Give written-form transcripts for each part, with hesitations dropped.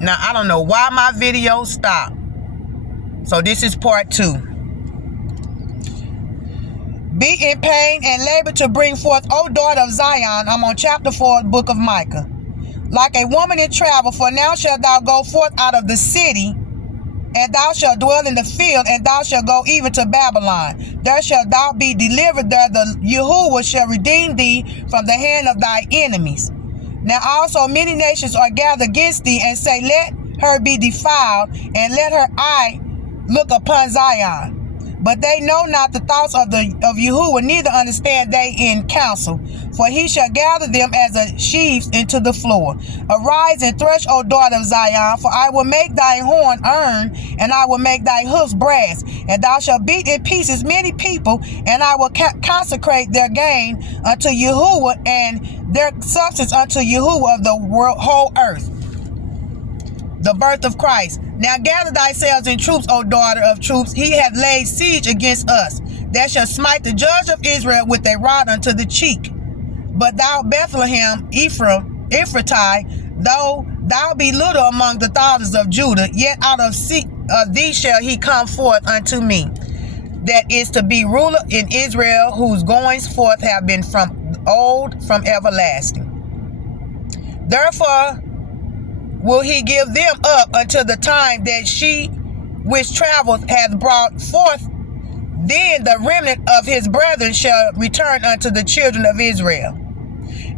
Now, I don't know why my video stopped. So this is part 2. Be in pain and labor to bring forth, O daughter of Zion. I'm on chapter 4, book of Michah. Like a woman in travel, for now shalt thou go forth out of the city, and thou shalt dwell in the field, and thou shalt go even to Babylon. There shalt thou be delivered, there the Yahuwah shall redeem thee from the hand of thy enemies. Now also many nations are gathered against thee, and say, let her be defiled, and let her eye look upon Zion. But they know not the thoughts of Yahuwah, neither understand they in counsel. For he shall gather them as a sheaves into the floor. Arise and thresh, O daughter of Zion, for I will make thy horn iron, and I will make thy hoofs brass. And thou shalt beat in pieces many people, and I will consecrate their gain unto Yahuwah, and their substance unto Yahuwah of the whole earth. The birth of Christ. Now gather thyself in troops, O daughter of troops. He hath laid siege against us. That shall smite the judge of Israel with a rod unto the cheek. But thou, Bethlehem, Ephrathah, though thou be little among the thousands of Judah, yet out of thee shall he come forth unto me, that is to be ruler in Israel, whose goings forth have been from old, from everlasting. Therefore will he give them up until the time that she which travels hath brought forth. Then the remnant of his brethren shall return unto the children of Israel.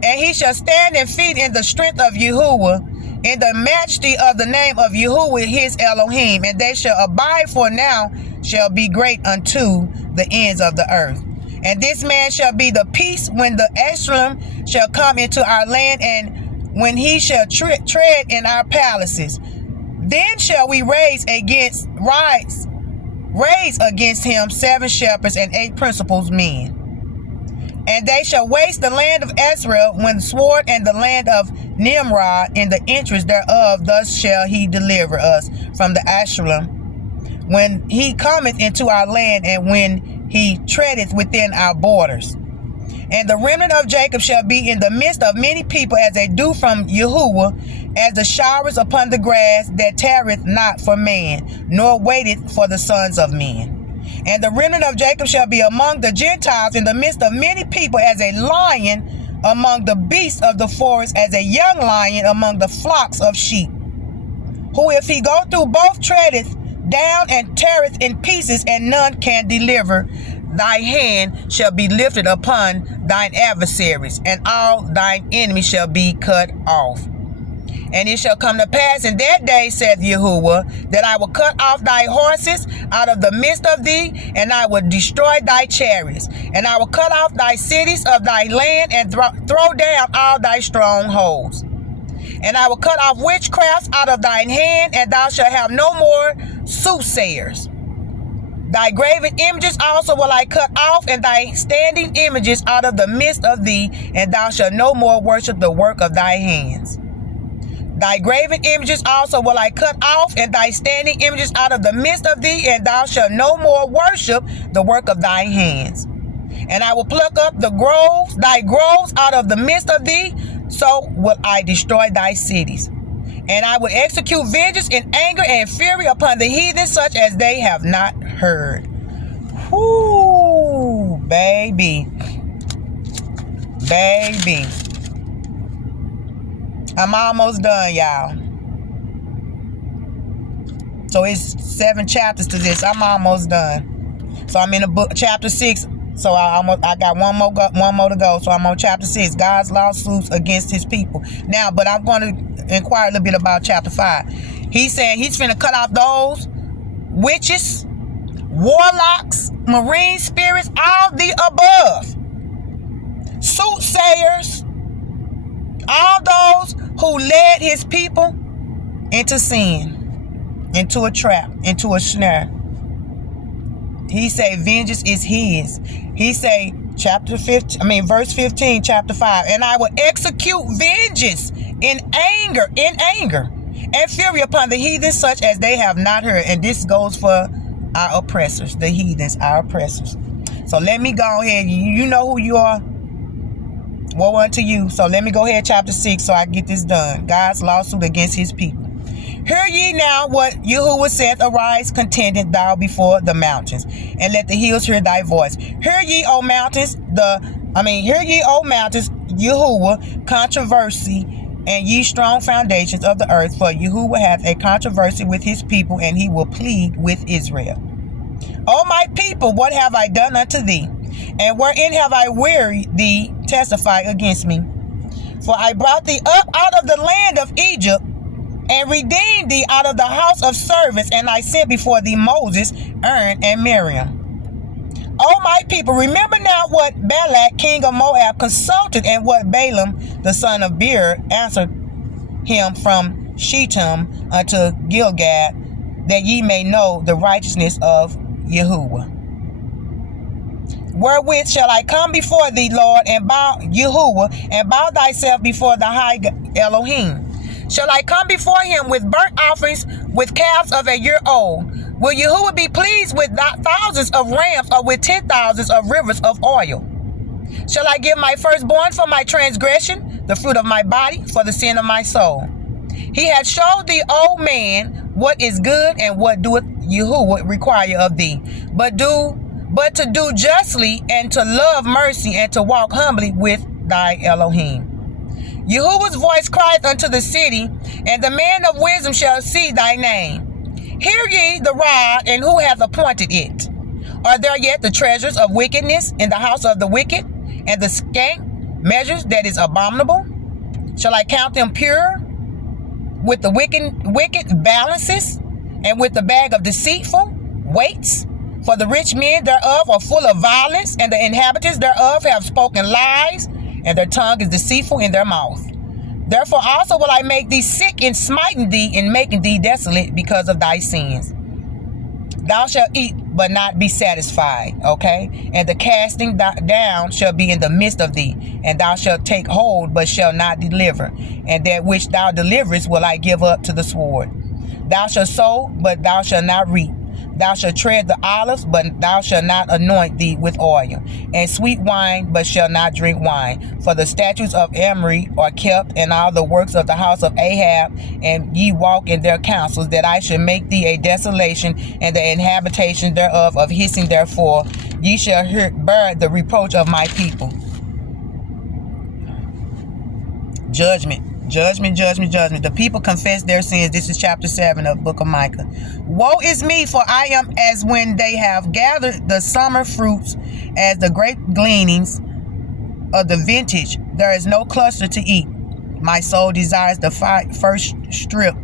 And he shall stand and feed in the strength of Yahuwah, in the majesty of the name of Yahuwah his Elohim. And they shall abide, for now shall be great unto the ends of the earth. And this man shall be the peace when the Esrim shall come into our land, and when he shall tread in our palaces. Then shall we raise against him 7 shepherds and 8 principal men. And they shall waste the land of Israel when the sword, and the land of Nimrod in the entrance thereof. Thus shall he deliver us from the Asherim, when he cometh into our land, and when he treadeth within our borders. And the remnant of Jacob shall be in the midst of many people, as a dew from Yahuwah, as the showers upon the grass, that tarrieth not for man, nor waiteth for the sons of men. And the remnant of Jacob shall be among the Gentiles, in the midst of many people, as a lion among the beasts of the forest, as a young lion among the flocks of sheep. Who, if he go through both, treadeth down and teareth in pieces, and none can deliver. Thy hand shall be lifted upon thine adversaries, and all thine enemies shall be cut off. And it shall come to pass in that day, saith Yahuwah, that I will cut off thy horses out of the midst of thee, and I will destroy thy chariots. And I will cut off thy cities of thy land, and throw down all thy strongholds. And I will cut off witchcrafts out of thine hand, and thou shalt have no more soothsayers. Thy graven images also will I cut off, and thy standing images out of the midst of thee, and thou shalt no more worship the work of thy hands. Thy graven images also will I cut off, and thy standing images out of the midst of thee, and thou shalt no more worship the work of thy hands. And I will pluck up thy groves out of the midst of thee, so will I destroy thy cities. And I will execute vengeance in anger and fury upon the heathen, such as they have not heard. Whoo, baby. Baby. I'm almost done, y'all. So it's 7 chapters to this. I'm almost done. So I'm in the book, chapter 6. So I got one more to go. So I'm on chapter 6. God's lawsuits against his people. Now, but I'm going to inquire a little bit about chapter 5. He's saying he's finna cut off those witches, warlocks, marine spirits, all the above, soothsayers, all those who led his people into sin, into a trap, into a snare. He say vengeance is his. He say verse 15, chapter 5. And I will execute vengeance in anger, and fury upon the heathens, such as they have not heard. And this goes for our oppressors, the heathens, our oppressors. So let me go ahead. You know who you are. Woe unto you. So let me go ahead, chapter 6, so I get this done. God's lawsuit against his people. Hear ye now what Yahuwah saith, arise, contend thou before the mountains, and let the hills hear thy voice. Hear ye, O mountains, Yahuwah, controversy, and ye strong foundations of the earth, for Yahuwah hath a controversy with his people, and he will plead with Israel. O my people, what have I done unto thee? And wherein have I wearied thee? Testify against me. For I brought thee up out of the land of Egypt, and redeemed thee out of the house of servants, and I sent before thee Moses, Aaron, and Miriam. O my people, remember now what Balak, king of Moab, consulted, and what Balaam, the son of Beor, answered him from Shittim unto Gilgad, that ye may know the righteousness of Yahuwah. Wherewith shall I come before thee, Lord, and bow Yahuwah, and bow thyself before the high Elohim? Shall I come before him with burnt offerings, with calves of a year old? Will Yahuwah be pleased with thousands of rams, or with 10,000s of rivers of oil? Shall I give my firstborn for my transgression, the fruit of my body for the sin of my soul? He hath showed thee, O man, what is good, and what doeth Yahuwah require of thee, but to do justly, and to love mercy, and to walk humbly with thy Elohim. Yahuwah's voice crieth unto the city, and the man of wisdom shall see thy name. Hear ye the rod, and who hath appointed it? Are there yet the treasures of wickedness in the house of the wicked, and the scant measures that is abominable? Shall I count them pure with the wicked balances, and with the bag of deceitful weights? For the rich men thereof are full of violence, and the inhabitants thereof have spoken lies, and their tongue is deceitful in their mouth. Therefore also will I make thee sick in smiting thee, and making thee desolate because of thy sins. Thou shalt eat, but not be satisfied, okay? And the casting down shall be in the midst of thee, and thou shalt take hold, but shalt not deliver. And that which thou deliverest will I give up to the sword. Thou shalt sow, but thou shalt not reap. Thou shalt tread the olives, but thou shalt not anoint thee with oil, and sweet wine, but shalt not drink wine. For the statutes of Omri are kept, and all the works of the house of Ahab, and ye walk in their counsels, that I should make thee a desolation, and the inhabitation thereof of hissing. Therefore ye shall bear the reproach of my people. Judgment. Judgment, judgment, judgment. The people confess their sins. This is chapter 7 of the book of Michah. Woe is me, for I am as when they have gathered the summer fruits, as the great gleanings of the vintage. There is no cluster to eat. My soul desires the first strip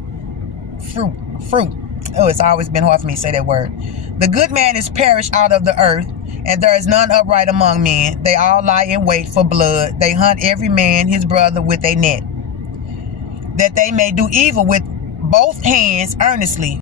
fruit. Oh, it's always been hard for me to say that word. The good man is perished out of the earth, and there is none upright among men. They all lie in wait for blood. They hunt every man his brother with a net, that they may do evil with both hands earnestly.